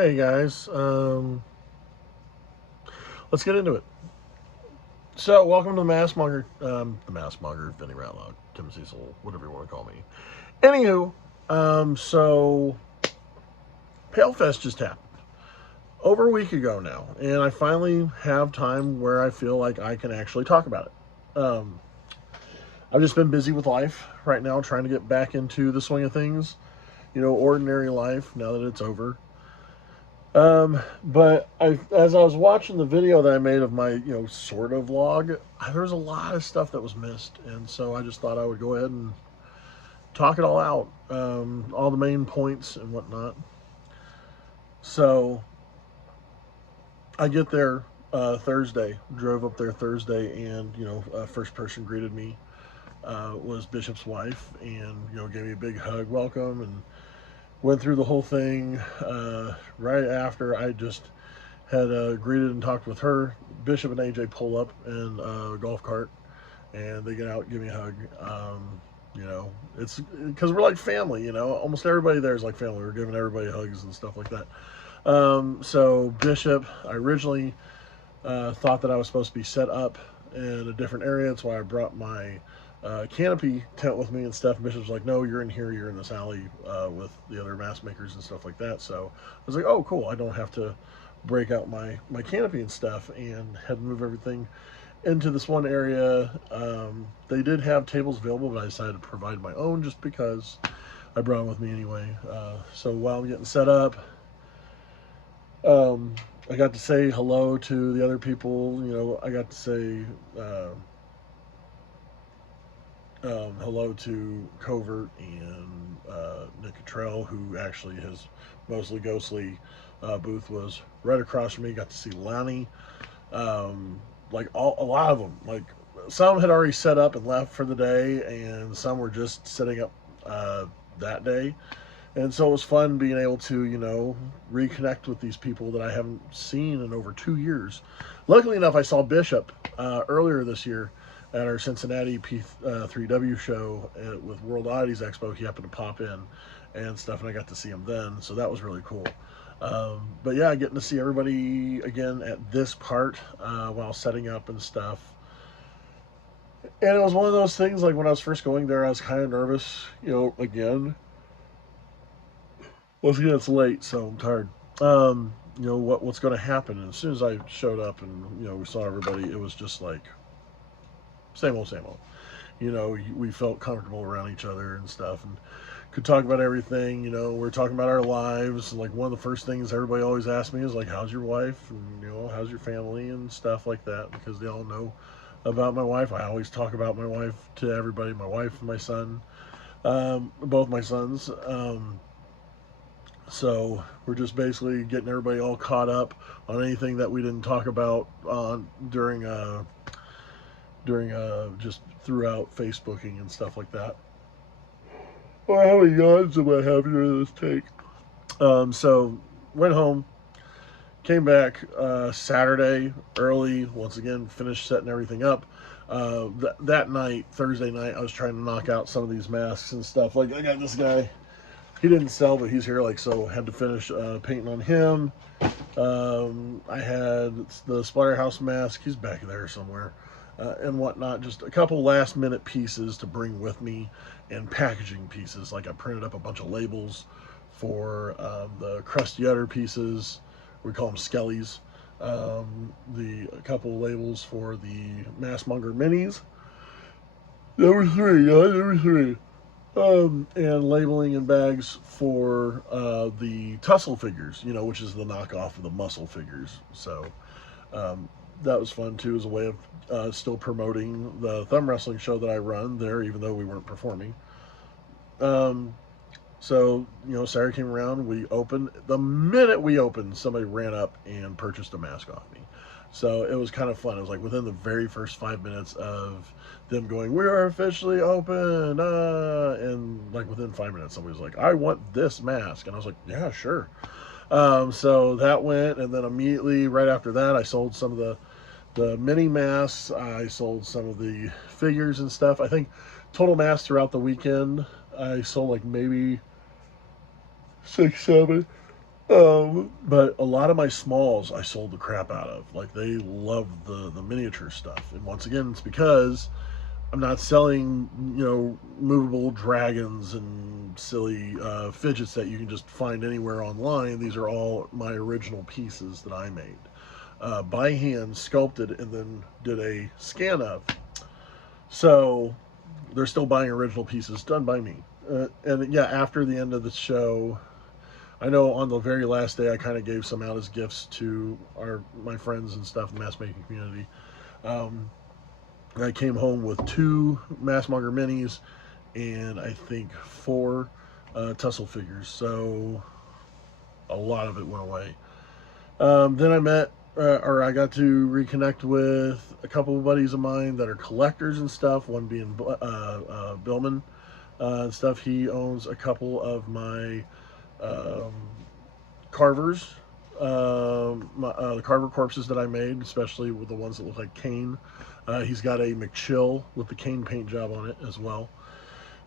Hey guys, let's get into it. So, welcome to the MaskMonger, Vinny Ratlock, Tim Cecil, whatever you want to call me. Anywho, so Palefest just happened over a week ago now, and I finally have time where I feel like I can actually talk about it. I've just been busy with life right now, trying to get back into the swing of things, ordinary life now that it's over. But as I was watching the video that I made of my, sort of vlog, there was a lot of stuff that was missed, and so I just thought I would go ahead and talk it all out, all the main points and whatnot. So I get there Thursday, drove up there Thursday, and first person greeted me was Bishop's wife, and gave me a big hug, welcome, and went through the whole thing. Right after I just had greeted and talked with her, Bishop and AJ pull up in a golf cart, and they get out, give me a hug. It's because we're like family. Almost everybody there is like family. We're giving everybody hugs and stuff like that. So Bishop, I originally thought that I was supposed to be set up in a different area. That's why I brought my canopy tent with me and stuff. And Bishop's like, no, you're in here. You're in this alley with the other mask makers and stuff like that. So I was like, oh, cool. I don't have to break out my canopy and stuff, and had to move everything into this one area. They did have tables available, but I decided to provide my own just because I brought them with me anyway. So while I'm getting set up, I got to say hello to the other people. I got to say hello to Covert and Nick Cottrell, who actually his mostly ghostly booth was right across from me. Got to see Lonnie. A lot of them. Like some had already set up and left for the day, and some were just setting up that day. And so it was fun being able to, reconnect with these people that I haven't seen in over 2 years. Luckily enough, I saw Bishop earlier this year at our Cincinnati P3W show with World Oddities Expo. He happened to pop in and stuff, and I got to see him then. So that was really cool. But yeah, getting to see everybody again at this part while setting up and stuff. And it was one of those things, like when I was first going there, I was kind of nervous, again. Once again, it's late, so I'm tired. What's going to happen? And as soon as I showed up and, we saw everybody, it was just like, same old, same old. We felt comfortable around each other and stuff, and could talk about everything. We're talking about our lives. Like one of the first things everybody always asks me is like, "How's your wife?" And "How's your family?" and stuff like that, because they all know about my wife. I always talk about my wife to everybody. My wife and my son, both my sons. So we're just basically getting everybody all caught up on anything that we didn't talk about on during just throughout Facebooking and stuff like that. Or how many yards am I having during this take? So went home, came back Saturday early. Once again, finished setting everything up. That night, Thursday night, I was trying to knock out some of these masks and stuff. Like I got this guy. He didn't sell, but he's here. Like so, had to finish painting on him. I had the Splatterhouse mask. He's back there somewhere. And whatnot, just a couple last minute pieces to bring with me, and packaging pieces. Like I printed up a bunch of labels for the crusty udder pieces. We call them skellies. A couple labels for the MaskMonger minis. Number three, number three. And labeling in bags for the tussle figures, which is the knockoff of the muscle figures. So that was fun too, as a way of still promoting the thumb wrestling show that I run there, even though we weren't performing. So Sarah came around. We opened. The minute we opened, somebody ran up and purchased a mask off me. So it was kind of fun. It was like within the very first 5 minutes of them going, "We are officially open," and like within 5 minutes, somebody was like, "I want this mask," and I was like, "Yeah, sure." So that went, and then immediately right after that, I sold some of the mini masks. I sold some of the figures and stuff. I think total masks throughout the weekend, I sold like maybe 6, 7. But a lot of my smalls I sold the crap out of. Like, they love the miniature stuff. And once again, it's because I'm not selling, movable dragons and silly fidgets that you can just find anywhere online. These are all my original pieces that I made. By hand, sculpted, and then did a scan of. So they're still buying original pieces done by me. And yeah, after the end of the show, I know on the very last day I kind of gave some out as gifts to my friends and stuff in the mask making community. Um, I came home with 2 MaskMonger minis and I think 4 tussle figures. So a lot of it went away. Then I got to reconnect with a couple of buddies of mine that are collectors and stuff. One being Billman and stuff. He owns a couple of my um, carvers, the carver corpses that I made, especially with the ones that look like Kane. He's got a McChill with the Kane paint job on it as well.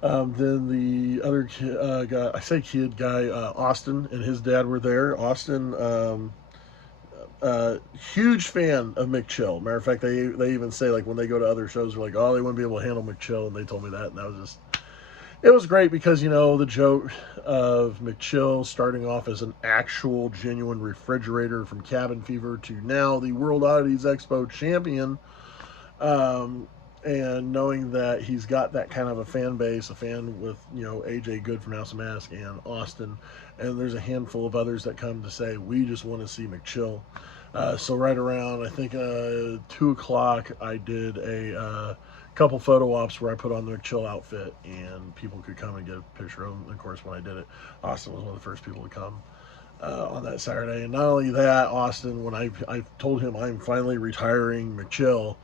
Then the other guy, I say kid guy, Austin and his dad were there. Austin, huge fan of McChill. Matter of fact, they even say, like, when they go to other shows, they're like, oh, they wouldn't be able to handle McChill, and they told me that, and that was just, it was great because, the joke of McChill starting off as an actual genuine refrigerator from Cabin Fever to now the World Oddities Expo champion, and knowing that he's got that kind of a fan base, a fan with, AJ Good from House of Mask and Austin, and there's a handful of others that come to say, we just want to see McChill. So right around, I think, 2 o'clock, I did a couple photo ops where I put on the McChill outfit and people could come and get a picture of him. Of course, when I did it, Austin was one of the first people to come on that Saturday. And not only that, Austin, when I told him I'm finally retiring McChill,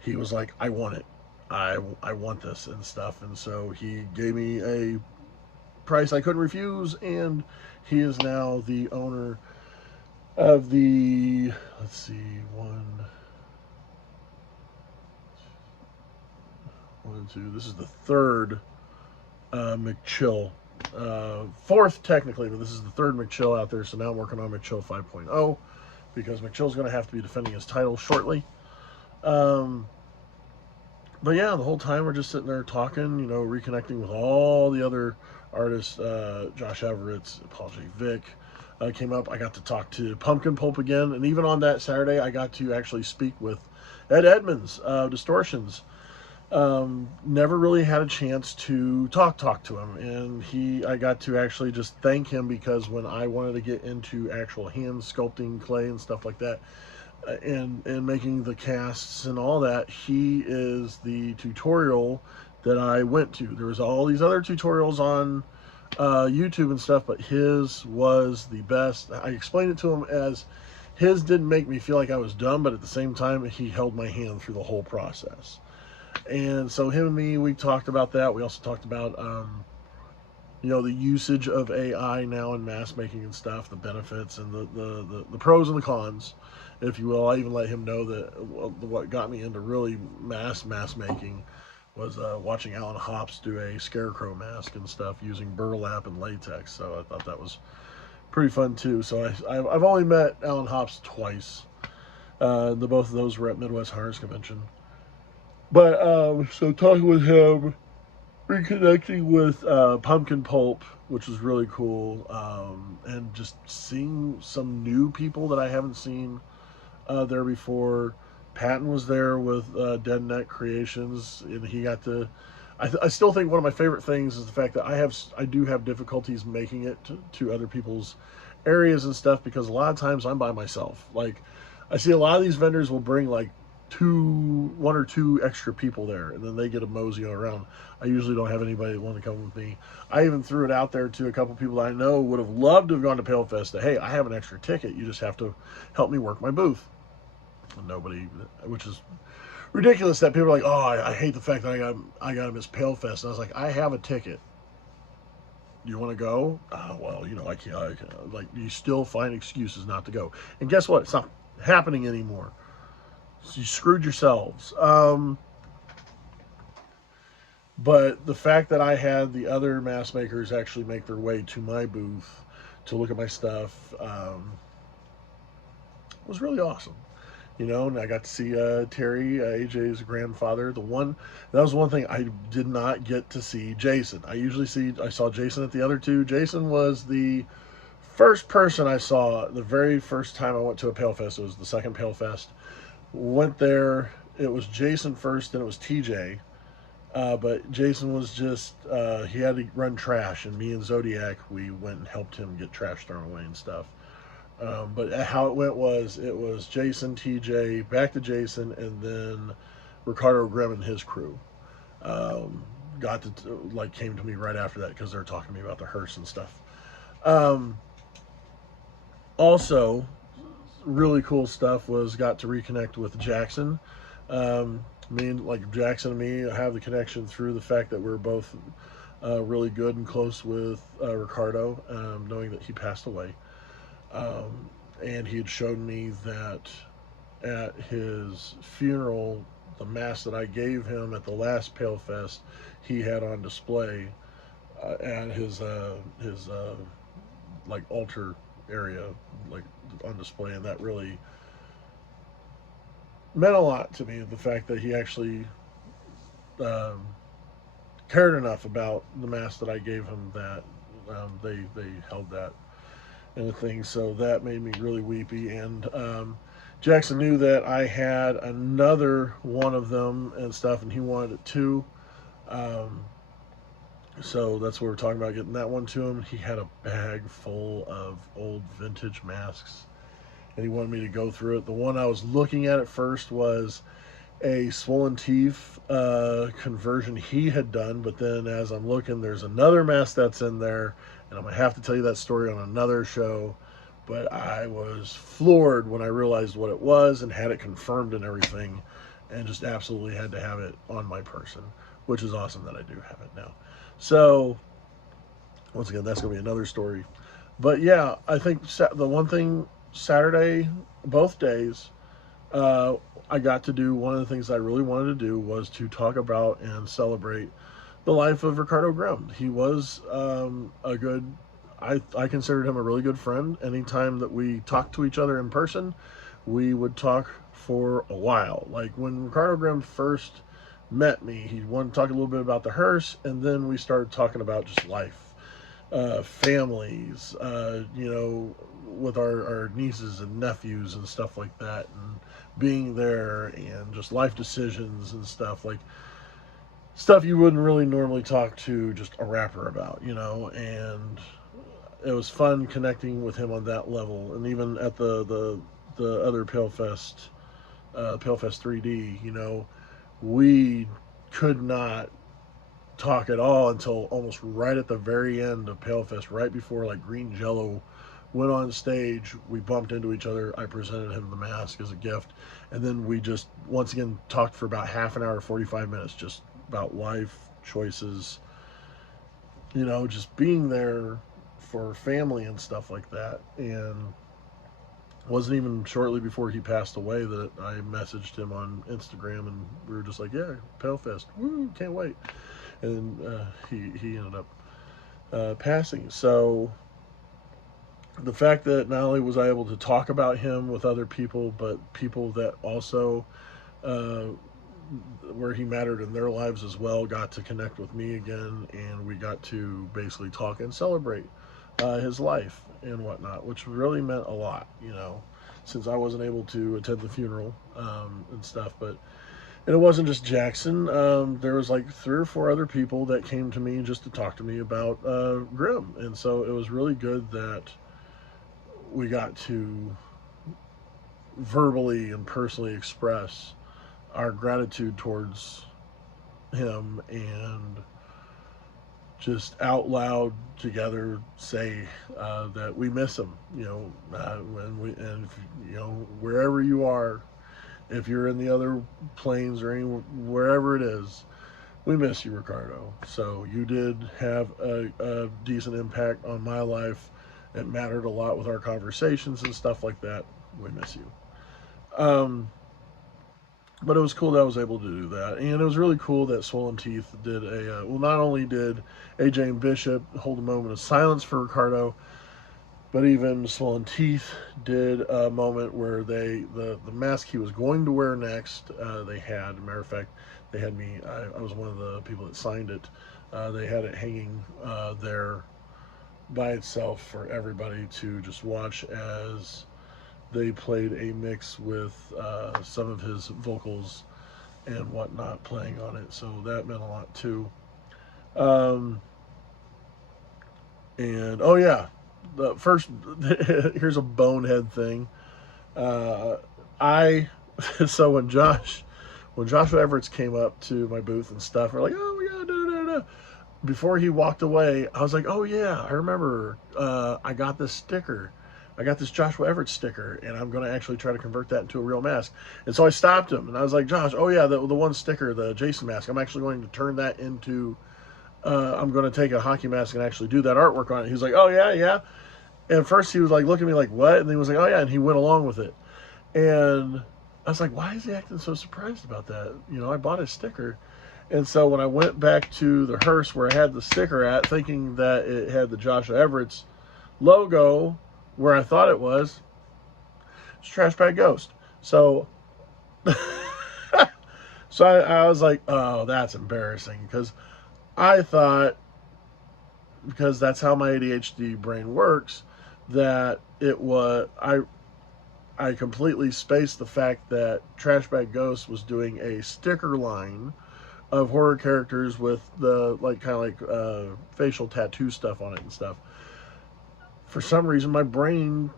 he was like, I want it. I want this and stuff. And so he gave me a price I couldn't refuse, and he is now the owner of the, let's see, one, two, this is the 3rd McChill. 4th technically, but this is the 3rd McChill out there. So now I'm working on McChill 5.0 because McChill's going to have to be defending his title shortly. But yeah, the whole time we're just sitting there talking, reconnecting with all the other artists. Josh Everett's, Paul J. Vick came up. I got to talk to Pumpkin Pulp again. And even on that Saturday, I got to actually speak with Ed Edmonds, Distortions. Never really had a chance to talk to him. And I got to actually just thank him because when I wanted to get into actual hand sculpting clay and stuff like that, and making the casts and all that, he is the tutorial that I went to. There was all these other tutorials on YouTube and stuff, but his was the best. I explained it to him as his didn't make me feel like I was dumb, but at the same time, he held my hand through the whole process. And so him and me, we talked about that. We also talked about the usage of AI now in mask making and stuff, the benefits and the pros and the cons, if you will. I even let him know that what got me into really mask making was watching Alan Hops do a scarecrow mask and stuff using burlap and latex. So I thought that was pretty fun too. So I've only met Alan Hops twice. The both of those were at Midwest Hunters Convention. But so talking with him, reconnecting with Pumpkin Pulp, which was really cool, and just seeing some new people that I haven't seen there before. Patton was there with Dead Neck Creations, and he got to. I still think one of my favorite things is the fact that I do have difficulties making it to other people's areas and stuff because a lot of times I'm by myself. Like, I see a lot of these vendors will bring like 1 or 2 extra people there, and then they get a mosey around. I usually don't have anybody that want to come with me. I even threw it out there to a couple people I know would have loved to have gone to Palefest. That, hey, I have an extra ticket. You just have to help me work my booth. And nobody, which is ridiculous that people are like, oh, I hate the fact that I got to miss Palefest. And I was like, I have a ticket. You want to go? Well, I can't. Like, you still find excuses not to go. And guess what? It's not happening anymore. So you screwed yourselves. But the fact that I had the other mask makers actually make their way to my booth to look at my stuff. It was really awesome. And I got to see Terry, AJ's grandfather. That was one thing I did not get to see Jason. I saw Jason at the other two. Jason was the first person I saw the very first time I went to a Palefest. It was the second Palefest. Went there. It was Jason first, then it was TJ. But Jason was just, he had to run trash, and me and Zodiac, we went and helped him get trash thrown away and stuff. But how it was Jason, TJ, back to Jason, and then Ricardo Grimm and his crew. Got to, came to me right after that because they were talking to me about the hearse and stuff. Also, really cool stuff was got to reconnect with Jackson. Jackson and me have the connection through the fact that we're both really good and close with Ricardo, knowing that he passed away. And he had shown me that at his funeral, the mask that I gave him at the last Palefest, he had on display at his altar area, on display, and that really meant a lot to me. The fact that he actually cared enough about the mask that I gave him that they held that and the thing, so that made me really weepy. And Jackson knew that I had another one of them and stuff, and he wanted it too. So that's what we're talking about, getting that one to him. He had a bag full of old vintage masks, and he wanted me to go through it. The one I was looking at first was a Swollen Teeth conversion he had done, but then as I'm looking, there's another mask that's in there, and I'm going to have to tell you that story on another show. But I was floored when I realized what it was and had it confirmed and everything, and just absolutely had to have it on my person, which is awesome that I do have it now. So, once again, that's going to be another story. But yeah, I think the one thing Saturday, both days, I got to do one of the things I really wanted to do was to talk about and celebrate the life of Ricardo Grimm. He was I considered him a really good friend. Anytime that we talked to each other in person, we would talk for a while. Like when Ricardo Grimm first met me, he wanted to talk a little bit about the hearse, and then we started talking about just life, families, with our nieces and nephews and stuff like that, and being there, and just life decisions and stuff, like stuff you wouldn't really normally talk to just a rapper about, and it was fun connecting with him on that level. And even at the other Palefest, Palefest 3D, we could not talk at all until almost right at the very end of Palefest, right before Green Jello went on stage. We bumped into each other. I presented him the mask as a gift, and then we just once again talked for about half an hour, 45 minutes, just about life choices, just being there for family and stuff like that. And wasn't even shortly before he passed away that I messaged him on Instagram, and we were just like, yeah, Palefest, woo, can't wait. And he ended up passing. So the fact that not only was I able to talk about him with other people, but people that also where he mattered in their lives as well got to connect with me again, and we got to basically talk and celebrate his life and whatnot, which really meant a lot, since I wasn't able to attend the funeral and stuff. And it wasn't just Jackson. There was 3 or 4 other people that came to me just to talk to me about Grimm, and so it was really good that we got to verbally and personally express our gratitude towards him, and just out loud together say that we miss him. Wherever you are, if you're in the other planes or wherever it is, we miss you, Ricardo. So you did have a decent impact on my life. It mattered a lot with our conversations and stuff like that. We miss you. But it was cool that I was able to do that. And it was really cool that Swollen Teeth did not only did AJ and Bishop hold a moment of silence for Ricardo, But even Swollen Teeth did a moment where the mask he was going to wear next, they had, matter of fact, they had me, I was one of the people that signed it. They had it hanging there by itself for everybody to just watch as they played a mix with some of his vocals and whatnot playing on it. So that meant a lot too. Um, and oh yeah, the first here's a bonehead thing. Uh, I so when Joshua Everett's came up to my booth and stuff, we're like, oh yeah, da, da, da. Before he walked away, I was like, oh yeah, I remember. I got this sticker. I got this Joshua Everett sticker, and I'm going to actually try to convert that into a real mask. And so I stopped him, and I was like, Josh, oh yeah, the one sticker, the Jason mask, I'm actually going to turn that into, I'm going to take a hockey mask and actually do that artwork on it. He was like, oh yeah, yeah. And at first he was like looking at me like, what? And then he was like, oh yeah, and he went along with it. And I was like, why is he acting so surprised about that? You know, I bought his sticker. And so when I went back to the hearse where I had the sticker at, thinking that it had the Joshua Everett's logo where I thought it was, it's Trash Bag Ghost. So, so I was like, oh, that's embarrassing, because I thought, because that's how my ADHD brain works, that it was, I completely spaced the fact that Trash Bag Ghost was doing a sticker line of horror characters with the like kind of like facial tattoo stuff on it and stuff. For some reason, my brain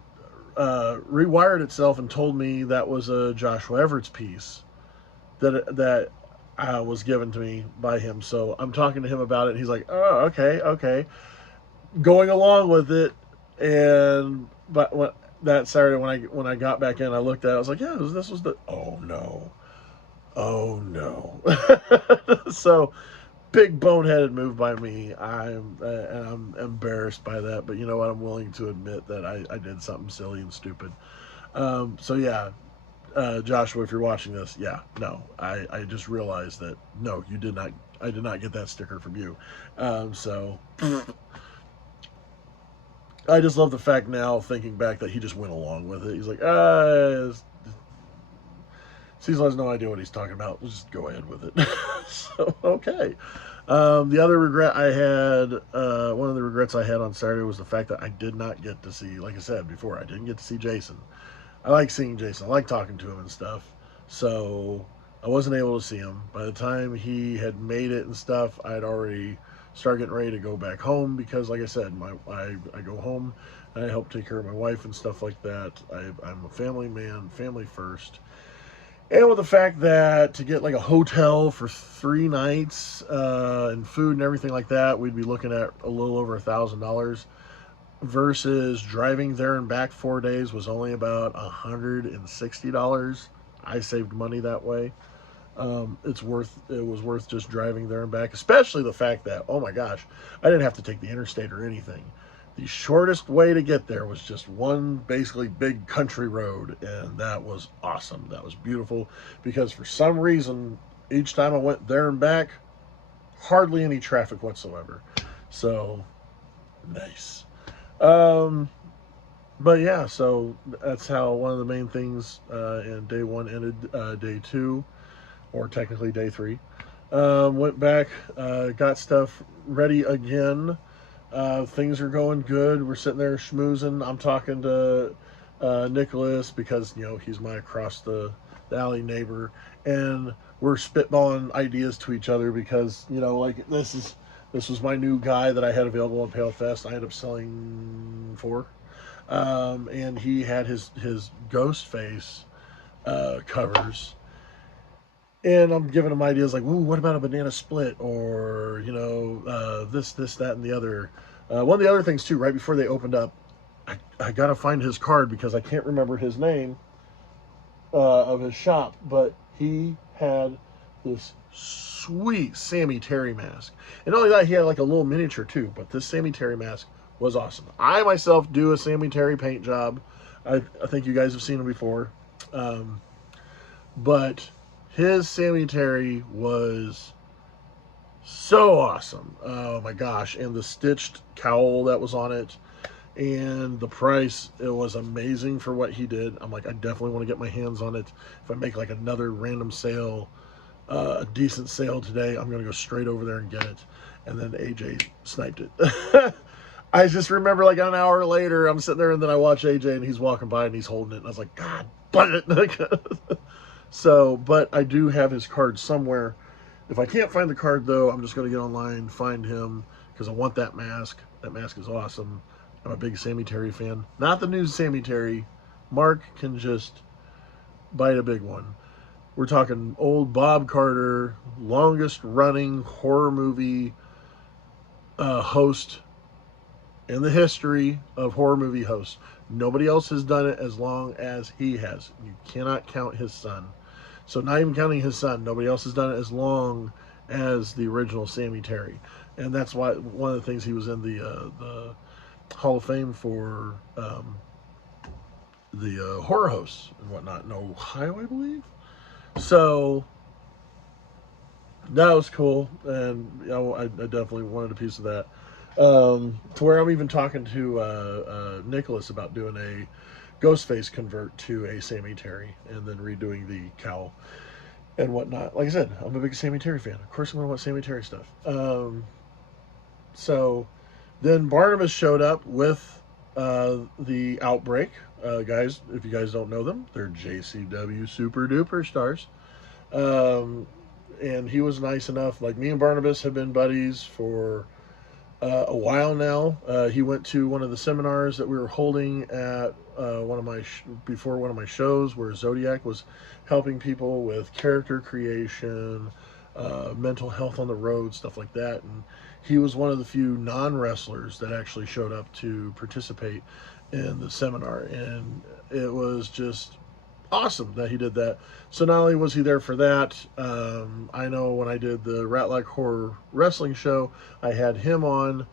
rewired itself and told me that was a Joshua Everett's piece that was given to me by him. So I'm talking to him about it, and he's like, "Oh, okay, okay," going along with it. And but that Saturday when I got back in, I looked at it. I was like, "Yeah, this was the oh no." Oh no. So big boneheaded move by me. I'm embarrassed by that, but you know what? I'm willing to admit that I did something silly and stupid. So yeah, Joshua, if you're watching this, yeah, no, I just realized that no, you did not. I did not get that sticker from you. So I just love the fact now, thinking back, that he just went along with it. He's like, Cecil has no idea what he's talking about. Let's just go ahead with it. So, okay. The other regret I had, one of the regrets I had on Saturday was the fact that I did not get to see, like I said before, I didn't get to see Jason. I like seeing Jason. I like talking to him and stuff. So I wasn't able to see him. By the time he had made it and stuff, I had already started getting ready to go back home because, like I said, I go home and I help take care of my wife and stuff like that. I'm a family man, family first. And with the fact that to get like a hotel for 3 nights and food and everything like that, we'd be looking at a little over $1,000 versus driving there and back 4 days was only about $160. I saved money that way. It was worth just driving there and back, especially the fact that, oh my gosh, I didn't have to take the interstate or anything. The shortest way to get there was just one basically big country road, and that was awesome. That was beautiful, because for some reason, each time I went there and back, hardly any traffic whatsoever. So, nice. But yeah, so that's how one of the main things in day one ended. Day two, or technically day three, went back, got stuff ready again. Things are going good. We're sitting there schmoozing. I'm talking to Nicholas because, you know, he's my across the alley neighbor, and we're spitballing ideas to each other because, you know, like this was my new guy that I had available on Palefest. I ended up selling 4, and he had his ghost face covers. And I'm giving him ideas like, ooh, what about a banana split? Or, you know, this, that, and the other. One of the other things, too, right before they opened up, I got to find his card because I can't remember his name of his shop. But he had this sweet Sammy Terry mask. And not only that, he had like a little miniature, too. But this Sammy Terry mask was awesome. I, myself, do a Sammy Terry paint job. I think you guys have seen him before. But his Sammy Terry was so awesome. Oh my gosh. And the stitched cowl that was on it. and the price, it was amazing for what he did. I'm like, I definitely want to get my hands on it. If I make like another random sale, a decent sale today, I'm gonna go straight over there and get it. And then AJ sniped it. I just remember like an hour later, I'm sitting there and then I watch AJ and he's walking by and he's holding it and I was like, God, but it. So, but I do have his card somewhere. If I can't find the card though, I'm just gonna get online, find him, because I want that mask. That mask is awesome. I'm a big Sammy Terry fan. Not the new Sammy Terry. Mark can just bite a big one. We're talking old Bob Carter, longest running horror movie host in the history of horror movie hosts. Nobody else has done it as long as he has. You cannot count his son. So not even counting his son, nobody else has done it as long as the original Sammy Terry. And that's why one of the things he was in the Hall of Fame for the horror hosts and whatnot in Ohio, I believe. So that was cool, and you know, I definitely wanted a piece of that. To where I'm even talking to Nicholas about doing a Ghostface convert to a Sammy Terry and then redoing the cowl and whatnot. Like I said, I'm a big Sammy Terry fan. Of course, I'm going to want Sammy Terry stuff. So then Barnabas showed up with the Outbreak. Guys, if you guys don't know them, they're JCW Super Duper stars. And he was nice enough. Like, me and Barnabas have been buddies for a while now. He went to one of the seminars that we were holding at before one of my shows, where Zodiac was helping people with character creation, mental health on the road, stuff like that. And he was one of the few non-wrestlers that actually showed up to participate in the seminar, and it was just awesome that he did that. So not only was he there for that, I know when I did the Rat Like Horror wrestling show, I had him on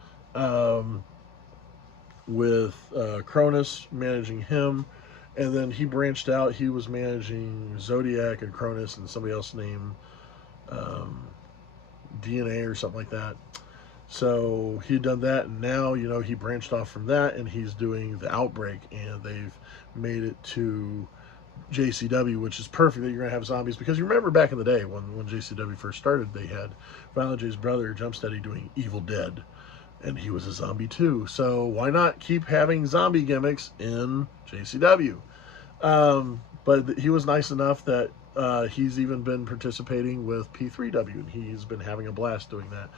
with Cronus, managing him, and then he branched out. He was managing Zodiac and Cronus and somebody else named DNA or something like that. So he'd done that, and now, you know, he branched off from that, and he's doing the Outbreak, and they've made it to JCW, which is perfect that you're going to have zombies, because you remember back in the day when JCW first started, they had Violent J's brother, Jumpsteady, doing Evil Dead, and he was a zombie too. So why not keep having zombie gimmicks in JCW? But he was nice enough that he's even been participating with P3W, and he's been having a blast doing that.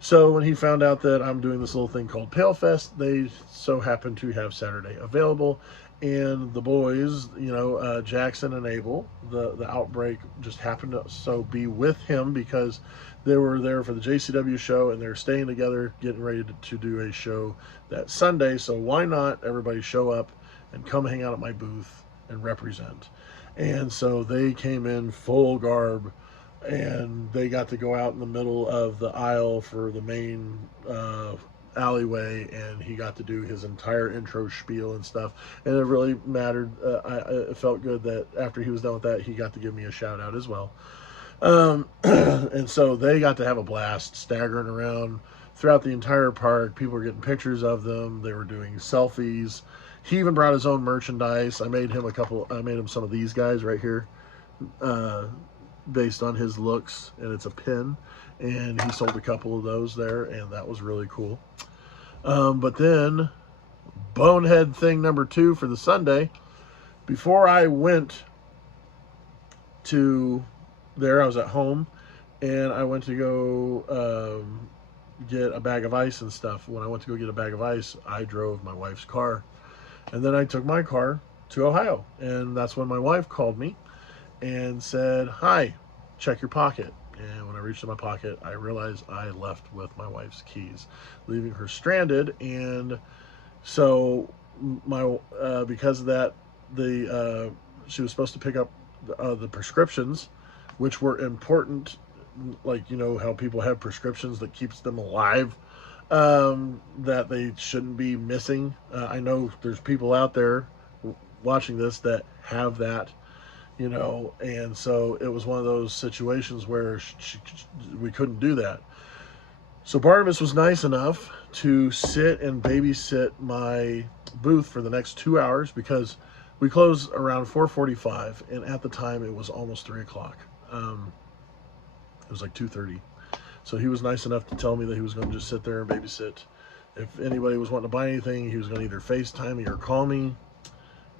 So when he found out that I'm doing this little thing called Palefest, they so happened to have Saturday available, and the boys, you know, Jackson and Abel, the Outbreak, just happened to so be with him because they were there for the JCW show, and they're staying together, getting ready to do a show that Sunday. So why not everybody show up and come hang out at my booth and represent? And so they came in full garb, and they got to go out in the middle of the aisle for the main alleyway, and he got to do his entire intro spiel and stuff, and it really mattered. It felt good that after he was done with that, he got to give me a shout out as well. And so they got to have a blast staggering around throughout the entire park. People were getting pictures of them. They were doing selfies. He even brought his own merchandise. I made him some of these guys right here, based on his looks, and it's a pin, and he sold a couple of those there, and that was really cool. But then bonehead thing number 2 for the Sunday, before I went to there, I was at home, and I went to go get a bag of ice and stuff. When I went to go get a bag of ice, I drove my wife's car, and then I took my car to Ohio, and that's when my wife called me and said, "Hi, check your pocket." And when I reached in my pocket, I realized I left with my wife's keys, leaving her stranded. And so because of that, she was supposed to pick up the prescriptions, which were important, like, you know how people have prescriptions that keeps them alive, that they shouldn't be missing. I know there's people out there watching this that have that, you know, and so it was one of those situations where we couldn't do that. So Barnabas was nice enough to sit and babysit my booth for the next 2 hours because we closed around 4:45, and at the time it was almost 3 o'clock. It was like 2:30. So he was nice enough to tell me that he was going to just sit there and babysit. If anybody was wanting to buy anything, he was going to either FaceTime me or call me.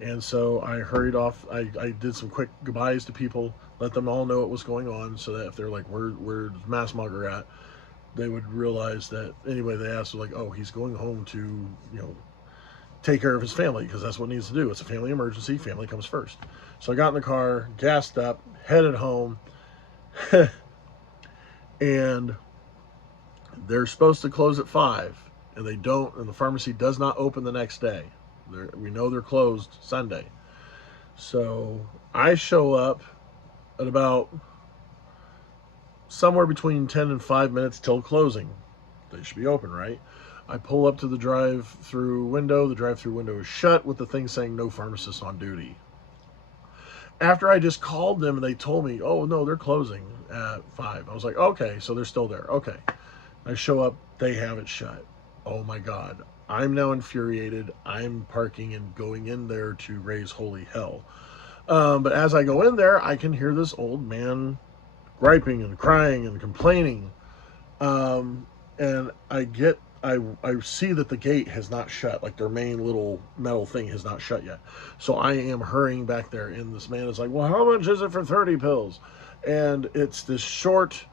And so I hurried off. I did some quick goodbyes to people, let them all know what was going on, so that if they're like, where's MaskMonger at? They would realize that anybody they asked was like, oh, he's going home to, take care of his family, because that's what needs to do. It's a family emergency. Family comes first. So I got in the car, gassed up, headed home, and they're supposed to close at 5, and they don't, and the pharmacy does not open the next day. We know they're closed Sunday. So I show up at about somewhere between 10 and 5 minutes till closing. They should be open, right? I pull up to the drive-through window. The drive-through window is shut with the thing saying no pharmacist on duty. After I just called them and they told me, oh, no, they're closing at 5. I was like, okay, so they're still there. Okay. I show up, they have it shut. Oh my God. I'm now infuriated. I'm parking and going in there to raise holy hell. But as I go in there, I can hear this old man griping and crying and complaining. And I see that the gate has not shut, like their main little metal thing has not shut yet. So I am hurrying back there, and this man is like, well, how much is it for 30 pills? And it's this short,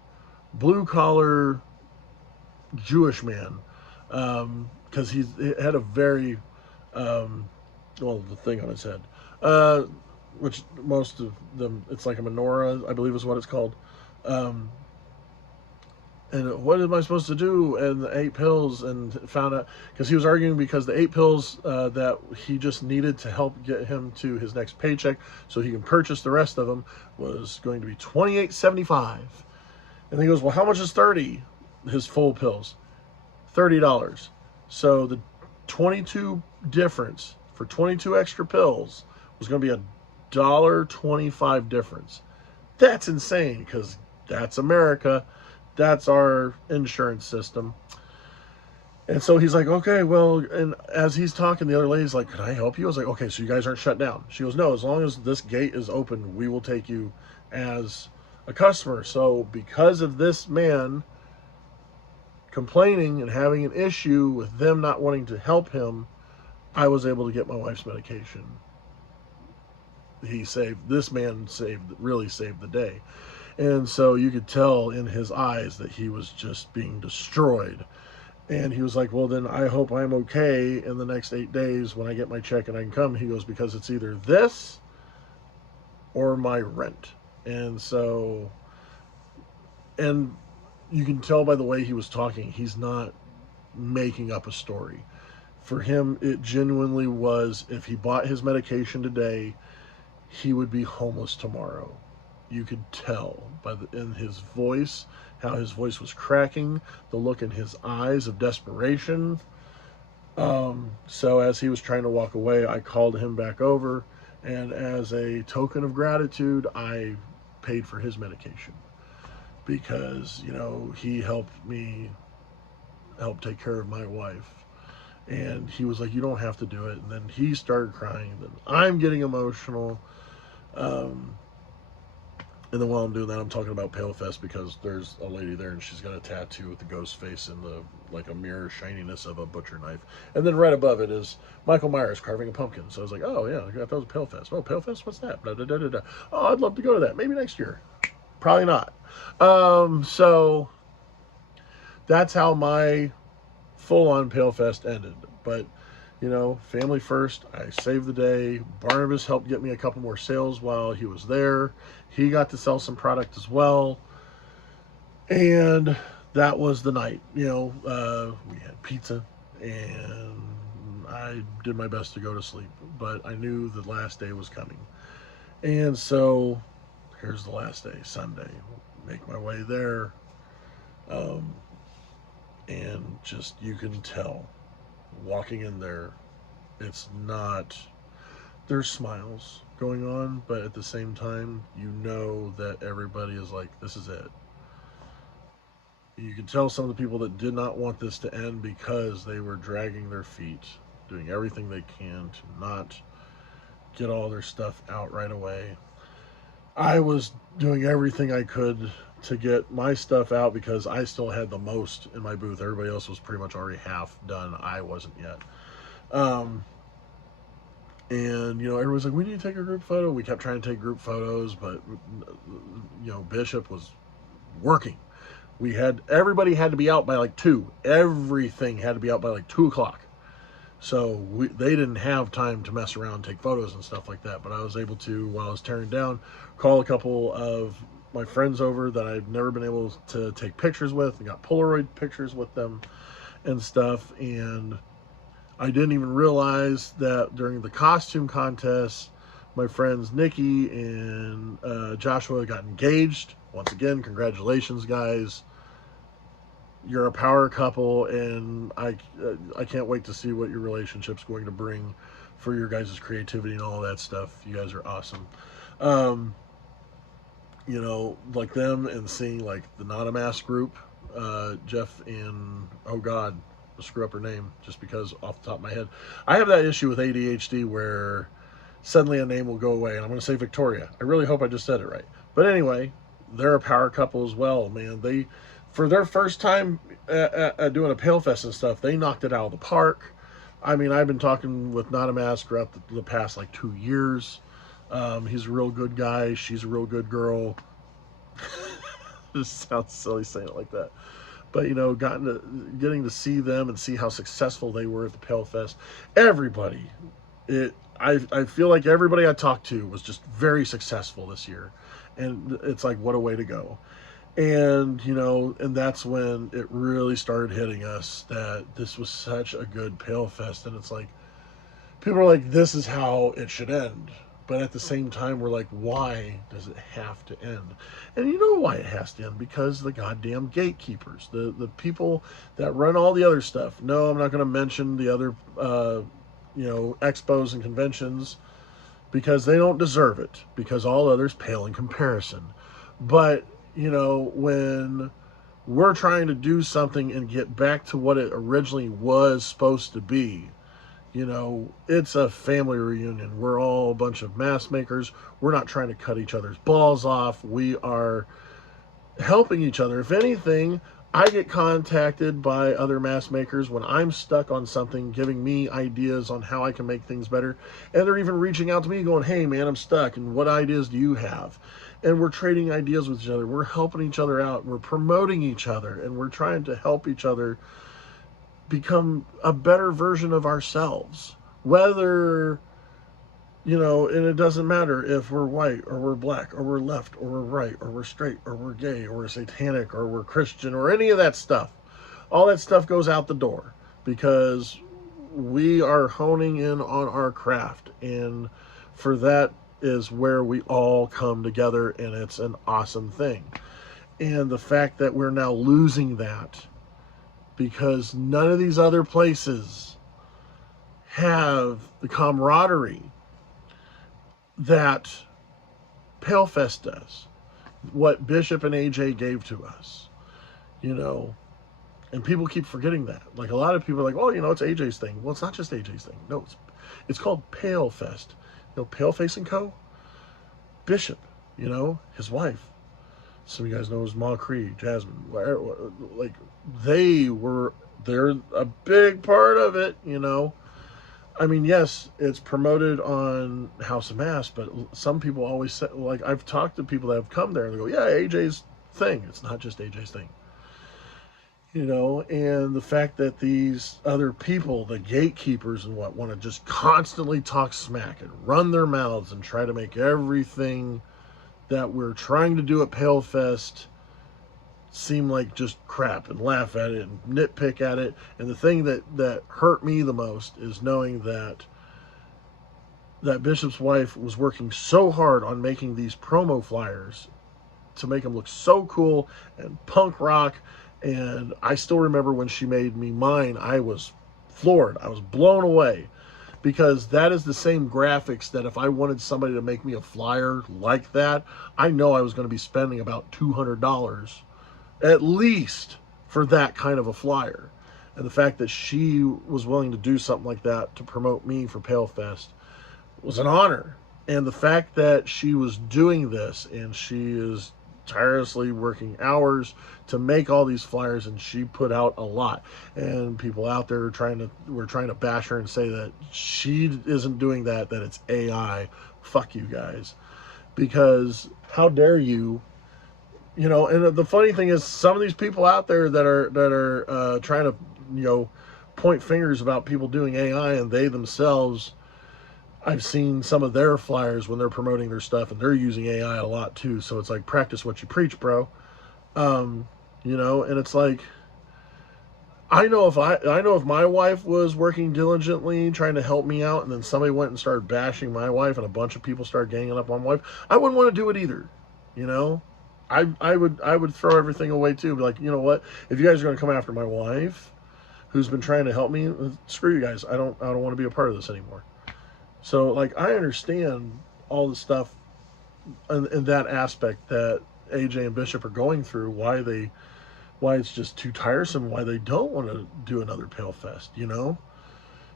blue-collar Jewish man, because he had a very, the thing on his head, which most of them, it's like a menorah, I believe is what it's called. And what am I supposed to do? And the 8 pills, and found out, because he was arguing because the 8 pills that he just needed to help get him to his next paycheck so he can purchase the rest of them was going to be $28.75. And he goes, well, how much is 30? His full pills, $30. So the 22 difference for 22 extra pills was going to be $1.25 difference. That's insane, because that's America. That's our insurance system. And so he's like, okay, well, and as he's talking, the other lady's like, can I help you? I was like, okay, so you guys aren't shut down. She goes, no, as long as this gate is open, we will take you as a customer. So because of this man complaining and having an issue with them not wanting to help him, I was able to get my wife's medication. This man really saved the day. And so you could tell in his eyes that he was just being destroyed. And he was like, well, then I hope I'm okay in the next 8 days when I get my check and I can come. He goes, because it's either this or my rent. And so, and you can tell by the way he was talking, he's not making up a story. For him, it genuinely was, if he bought his medication today, he would be homeless tomorrow. You could tell in his voice, how his voice was cracking, the look in his eyes of desperation. So as he was trying to walk away, I called him back over, and as a token of gratitude, I paid for his medication, because, he helped me help take care of my wife. And he was like, you don't have to do it. And then he started crying. And then I'm getting emotional. And then while I'm doing that, I'm talking about Palefest, because there's a lady there and she's got a tattoo with the ghost face and a mirror shininess of a butcher knife. And then right above it is Michael Myers carving a pumpkin. So I was like, oh yeah, I thought it was Palefest. Oh, Palefest, what's that? Blah, blah, blah, blah. Oh, I'd love to go to that. Maybe next year. Probably not. So that's how my full-on Palefest ended. But family first. I saved the day. Barnabas helped get me a couple more sales while he was there. He got to sell some product as well. And that was the night. We had pizza, and I did my best to go to sleep. But I knew the last day was coming. And so here's the last day, Sunday. Make my way there. And just, you can tell, walking in there, it's not, there's smiles going on, but at the same time, that everybody is like, this is it. You could tell some of the people that did not want this to end because they were dragging their feet, doing everything they can to not get all their stuff out right away. I was doing everything I could to get my stuff out because I still had the most in my booth. Everybody else was pretty much already half done. I wasn't yet. Um, and everyone's like, we need to take a group photo. We kept trying to take group photos, but Bishop was working. Everybody had to be out by like 2. Everything had to be out by like 2 o'clock. So they didn't have time to mess around and take photos and stuff like that. But I was able to, while I was tearing down, call a couple of my friends over that I've never been able to take pictures with. I got Polaroid pictures with them and stuff. And I didn't even realize that during the costume contest, my friends Nikki and Joshua got engaged. Once again, congratulations, guys. You're a power couple, and I can't wait to see what your relationship's going to bring for your guys' creativity and all that stuff. You guys are awesome. Like them and seeing like the Not a Mask group, Jeff and, oh God, I'll screw up her name just because off the top of my head. I have that issue with ADHD where suddenly a name will go away, and I'm going to say Victoria. I really hope I just said it right. But anyway, they're a power couple as well, man. They, for their first time doing a Palefest and stuff, they knocked it out of the park. I mean, I've been talking with Not a Mask throughout the past like 2 years. He's a real good guy. She's a real good girl. This sounds silly saying it like that. But, getting to see them and see how successful they were at the Palefest. Everybody, I feel like everybody I talked to was just very successful this year. And it's like, what a way to go. And, and that's when it really started hitting us that this was such a good Palefest. And it's like, people are like, this is how it should end. But at the same time, we're like, why does it have to end? And you know why it has to end? Because the goddamn gatekeepers, the people that run all the other stuff. No, I'm not going to mention the other, expos and conventions because they don't deserve it, because all others pale in comparison. But when we're trying to do something and get back to what it originally was supposed to be, it's a family reunion. We're all a bunch of mask makers. We're not trying to cut each other's balls off. We are helping each other. If anything, I get contacted by other mask makers when I'm stuck on something, giving me ideas on how I can make things better. And they're even reaching out to me going, hey man, I'm stuck, and what ideas do you have? And we're trading ideas with each other. We're helping each other out. We're promoting each other, and we're trying to help each other become a better version of ourselves. Whether, and it doesn't matter if we're white or we're black or we're left or we're right or we're straight or we're gay or we're satanic or we're Christian or any of that stuff. All that stuff goes out the door because we are honing in on our craft. And for that is where we all come together, and it's an awesome thing. And the fact that we're now losing that because none of these other places have the camaraderie that Palefest does, what Bishop and AJ gave to us, and people keep forgetting that. Like, a lot of people are like, oh, it's AJ's thing. Well, it's not just AJ's thing. No, it's called Palefest. Paleface and Co. Bishop, his wife. Some of you guys know his Ma Cree, Jasmine, like they're a big part of it, I mean, yes, it's promoted on House of Mask, but some people always say, like, I've talked to people that have come there and they go, yeah, AJ's thing. It's not just AJ's thing. And the fact that these other people, the gatekeepers and what, want to just constantly talk smack and run their mouths and try to make everything that we're trying to do at Palefest seem like just crap and laugh at it and nitpick at it. And the thing that hurt me the most is knowing that Bishop's wife was working so hard on making these promo flyers to make them look so cool and punk rock. And I still remember when she made me mine, I was floored. I was blown away. Because that is the same graphics that if I wanted somebody to make me a flyer like that, I know I was going to be spending about $200 at least for that kind of a flyer. And the fact that she was willing to do something like that to promote me for Palefest was an honor. And the fact that she was doing this, and she is tirelessly working hours to make all these flyers, and she put out a lot, and people out there were trying to bash her and say that she isn't doing that it's AI. Fuck you guys, because how dare you. And the funny thing is, some of these people out there that are trying to point fingers about people doing AI, and they themselves, I've seen some of their flyers when they're promoting their stuff, and they're using AI a lot too. So it's like, practice what you preach, bro. And it's like, I know if my wife was working diligently trying to help me out, and then somebody went and started bashing my wife, and a bunch of people started ganging up on my wife, I wouldn't want to do it either. I would throw everything away too. Be like, you know what? If you guys are going to come after my wife, who's been trying to help me, screw you guys. I don't want to be a part of this anymore. So, like, I understand all the stuff in that aspect that AJ and Bishop are going through, why it's just too tiresome, why they don't want to do another Palefest,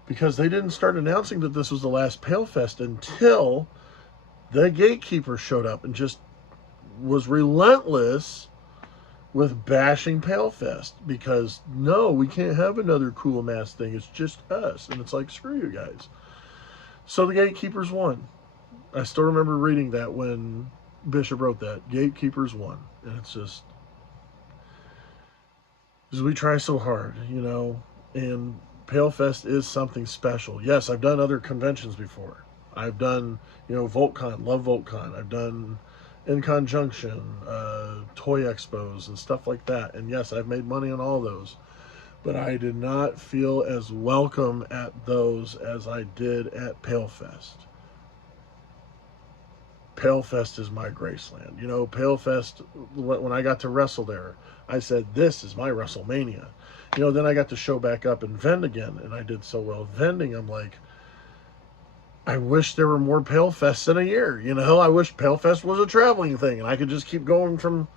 because they didn't start announcing that this was the last Palefest until the gatekeeper showed up and just was relentless with bashing Palefest, because no, we can't have another cool mask thing. It's just us. And it's like, screw you guys. So the gatekeepers won. I still remember reading that when Bishop wrote that. Gatekeepers won. And it's just, because we try so hard, and Palefest is something special. Yes, I've done other conventions before. I've done, VoltCon, love VoltCon. I've done In Conjunction, toy expos and stuff like that. And yes, I've made money on all those. But I did not feel as welcome at those as I did at Palefest. Palefest is my Graceland. Palefest, when I got to wrestle there, I said, this is my WrestleMania. Then I got to show back up and vend again, and I did so well vending. I'm like, I wish there were more Palefests in a year. I wish Palefest was a traveling thing, and I could just keep going from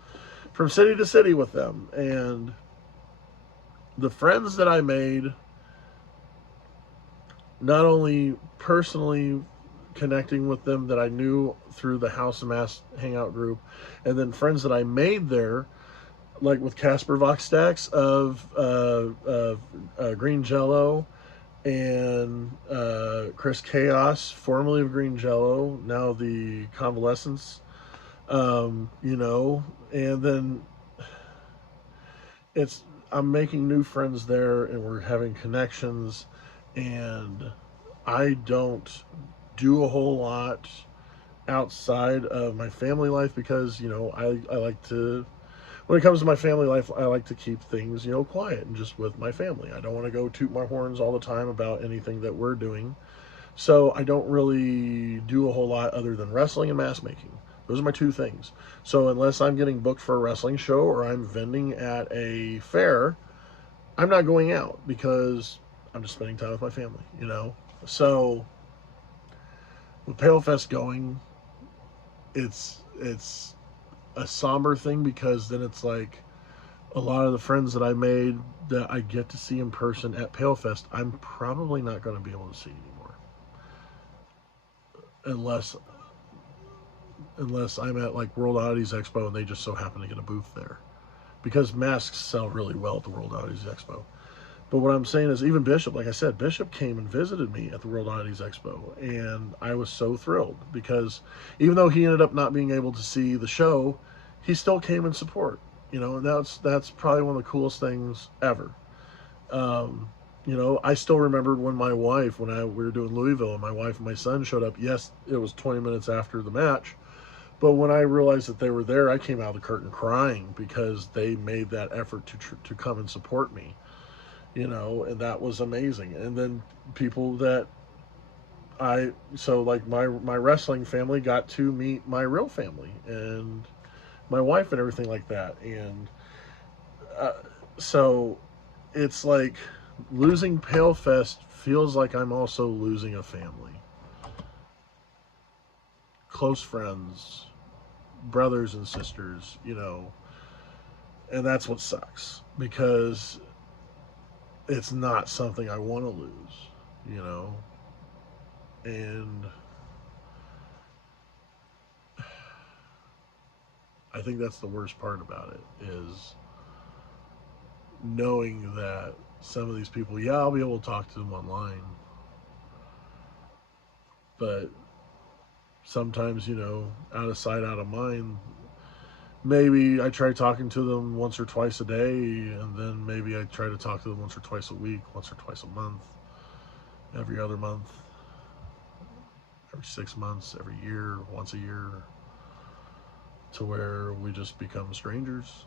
city to city with them. And the friends that I made, not only personally connecting with them that I knew through the House of Mask hangout group, and then friends that I made there, like with Casper Voxstax of Green Jello, and Chris Chaos, formerly of Green Jello, now the Convalescence, and then I'm making new friends there, and we're having connections, and I don't do a whole lot outside of my family life, because I like to, when it comes to my family life, I like to keep things quiet and just with my family. I don't want to go toot my horns all the time about anything that we're doing, so I don't really do a whole lot other than wrestling and mask making. Those are my two things. So unless I'm getting booked for a wrestling show or I'm vending at a fair, I'm not going out, because I'm just spending time with my family, So with Palefest going, it's a somber thing, because then it's like a lot of the friends that I made that I get to see in person at Palefest, I'm probably not going to be able to see anymore, unless I'm at like World Oddities Expo and they just so happen to get a booth there, because masks sell really well at the World Oddities Expo. But what I'm saying is, even Bishop, like I said, Bishop came and visited me at the World Oddities Expo, and I was so thrilled, because even though he ended up not being able to see the show, he still came in support, and that's probably one of the coolest things ever. I still remembered when my wife, we were doing Louisville, and my wife and my son showed up. Yes, it was 20 minutes after the match, but when I realized that they were there, I came out of the curtain crying, because they made that effort to come and support me. And that was amazing. And then people that so like my wrestling family got to meet my real family and my wife and everything like that. And so it's like, losing Palefest feels like I'm also losing a family, close friends, brothers and sisters, And that's what sucks, because it's not something I want to lose, you know? And I think that's the worst part about it, is knowing that some of these people, yeah, I'll be able to talk to them online, but sometimes, out of sight, out of mind. Maybe I try talking to them once or twice a day, and then maybe I try to talk to them once or twice a week, once or twice a month, every other month, every 6 months, every year, once a year, to where we just become strangers.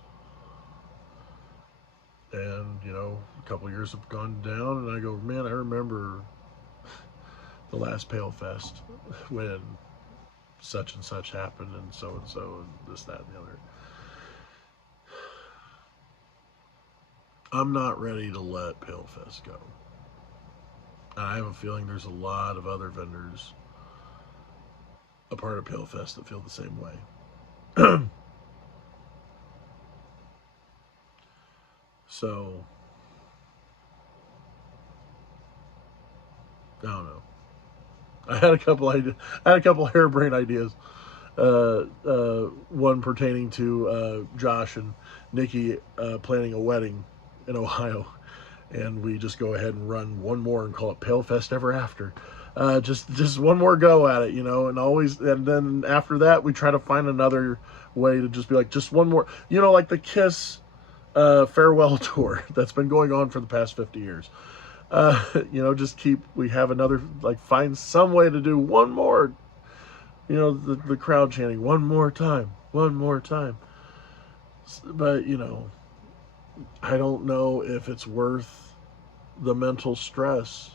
And, a couple of years have gone down, and I go, man, I remember the last Palefest when such and such happened, and so, and this, that, and the other. I'm not ready to let Palefest go. And I have a feeling there's a lot of other vendors a part of Palefest that feel the same way. So, I don't know. I had a couple harebrained ideas. One pertaining to Josh and Nikki planning a wedding in Ohio, and we just go ahead and run one more and call it Palefest Ever After. Just one more go at it, and then after that we try to find another way to just be like, just one more, like the Kiss farewell tour that's been going on for the past 50 years. We have another, find some way to do one more, the crowd chanting, one more time, one more time. But, I don't know if it's worth the mental stress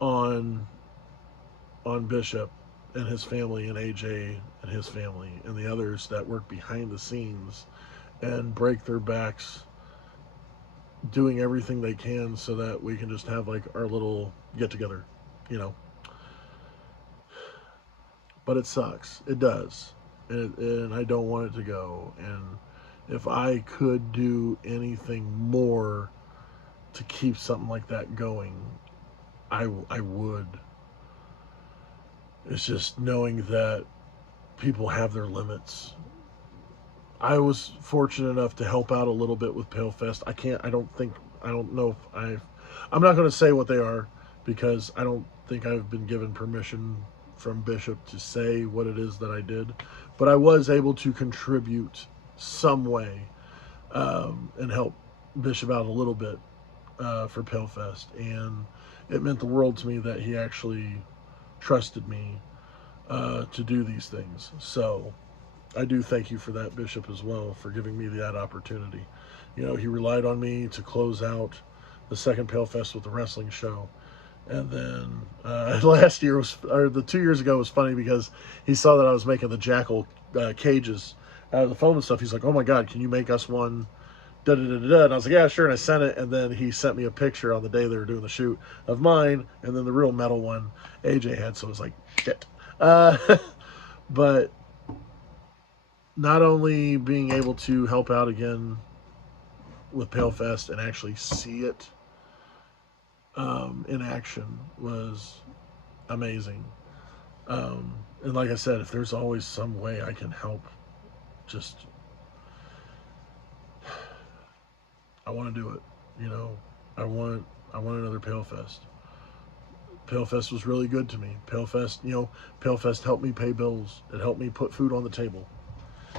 on Bishop and his family, and AJ and his family, and the others that work behind the scenes and break their backs doing everything they can so that we can just have our little get together, But it sucks. It does. And I don't want it to go. And if I could do anything more to keep something like that going, I would. It's just knowing that people have their limits. I was fortunate enough to help out a little bit with Palefest. I don't know if I'm not going to say what they are, because I don't think I've been given permission from Bishop to say what it is that I did. But I was able to contribute some way, and help Bishop out a little bit for Palefest. And it meant the world to me that he actually trusted me to do these things. So I do thank you for that, Bishop, as well, for giving me that opportunity. He relied on me to close out the second Palefest with the wrestling show. And then last year the 2 years ago was funny, because he saw that I was making the jackal cages out of the foam and stuff. He's like, oh my God, can you make us one? Da, da, da, da. And I was like, yeah, sure. And I sent it. And then he sent me a picture on the day they were doing the shoot of mine, and then the real metal one AJ had. So it was like, shit. But not only being able to help out again with Palefest and actually see it in action was amazing. And like I said, if there's always some way I can help, I want to do it. I want another Palefest. Palefest was really good to me. Palefest helped me pay bills. It helped me put food on the table.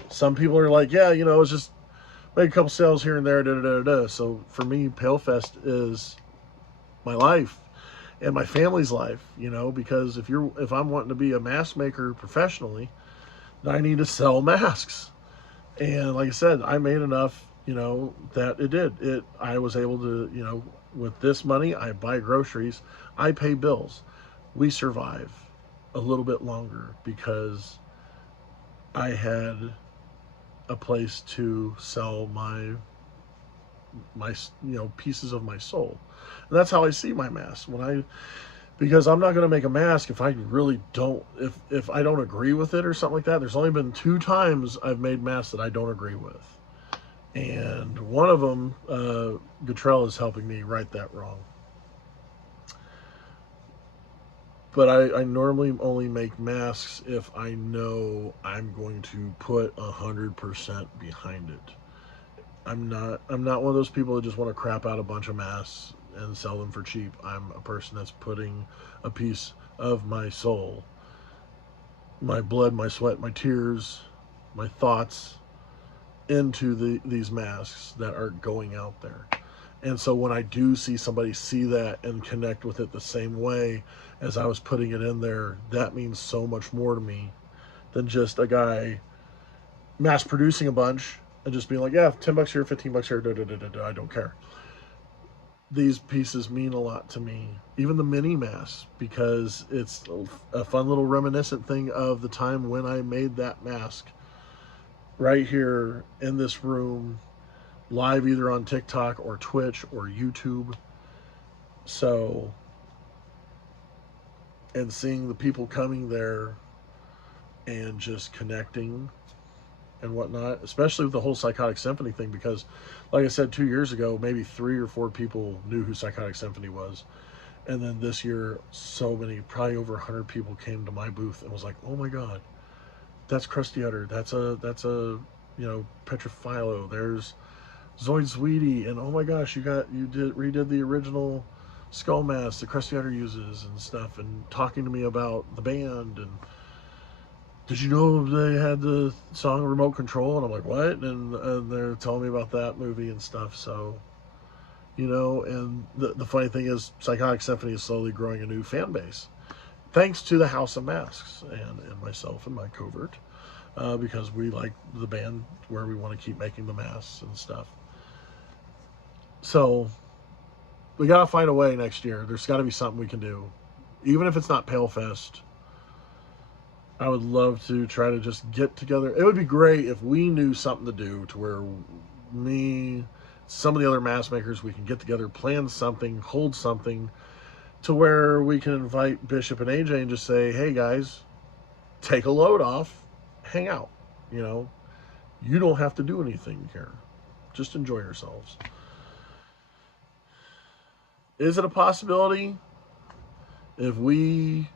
Some people are like, yeah, it's just make a couple sales here and there, da da da da. So for me, Palefest is my life and my family's life, because if I'm wanting to be a mask maker professionally, then I need to sell masks. And like I said, I made enough, that I was able to, with this money, I buy groceries, I pay bills. We survive a little bit longer because I had a place to sell my pieces of my soul. And that's how I see my mask. Because I'm not going to make a mask if I really don't, if I don't agree with it or something like that. There's only been 2 times I've made masks that I don't agree with. And one of them, Guttrell is helping me right that wrong. But I normally only make masks if I know I'm going to put 100% behind it. I'm not one of those people that just want to crap out a bunch of masks and sell them for cheap. I'm a person that's putting a piece of my soul, my blood, my sweat, my tears, my thoughts into these masks that are going out there. And so when I do see somebody see that and connect with it the same way as I was putting it in there, that means so much more to me than just a guy mass producing a bunch and just being like, yeah, $10 here, $15 here, I don't care. These pieces mean a lot to me, even the mini mask, because it's a fun little reminiscent thing of the time when I made that mask right here in this room, live either on TikTok or Twitch or YouTube. So, and seeing the people coming there and just connecting and whatnot, especially with the whole Psychotic Symphony thing, because, like I said, 2 years ago, maybe 3 or 4 people knew who Psychotic Symphony was. And then this year, so many, probably over 100 people came to my booth and was like, oh my God, that's Krusty Utter. That's a Petrophilo. There's Zoid Sweetie. And oh my gosh, redid the original skull mask that Krusty Utter uses and stuff, and talking to me about the band. And did you know they had the song Remote Control? And I'm like, what? And they're telling me about that movie and stuff. So, and the funny thing is, Psychotic Symphony is slowly growing a new fan base. Thanks to the House of Masks and myself and my covert, because we like the band where we want to keep making the masks and stuff. So, we got to find a way next year. There's got to be something we can do. Even if it's not Palefest, I would love to try to just get together. It would be great if we knew something to do to where me, some of the other mask makers, we can get together, plan something, hold something to where we can invite Bishop and AJ and just say, hey guys, take a load off, hang out. You know, you don't have to do anything here. Just enjoy yourselves. Is it a possibility? If we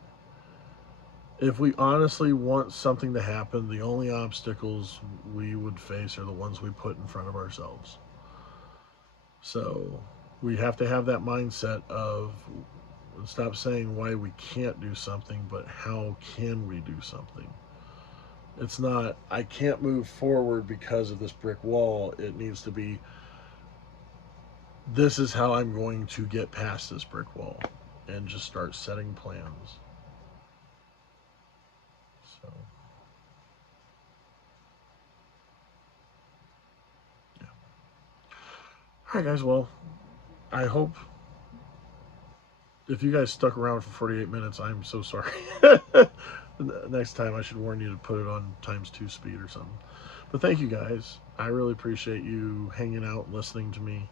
honestly want something to happen, the only obstacles we would face are the ones we put in front of ourselves. So we have to have that mindset of stop saying why we can't do something, but how can we do something? It's not, I can't move forward because of this brick wall. It needs to be, this is how I'm going to get past this brick wall, and just start setting plans. So, yeah. All right, guys. Well, I hope if you guys stuck around for 48 minutes, I'm so sorry. Next time, I should warn you to put it on ×2 speed or something. But thank you guys. I really appreciate you hanging out and listening to me.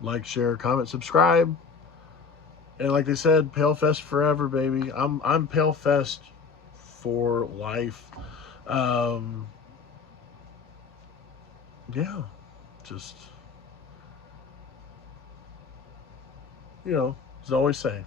Like, share, comment, subscribe. And like they said, Palefest forever, baby. I'm Palefest for life. Um, yeah, just, as I always say,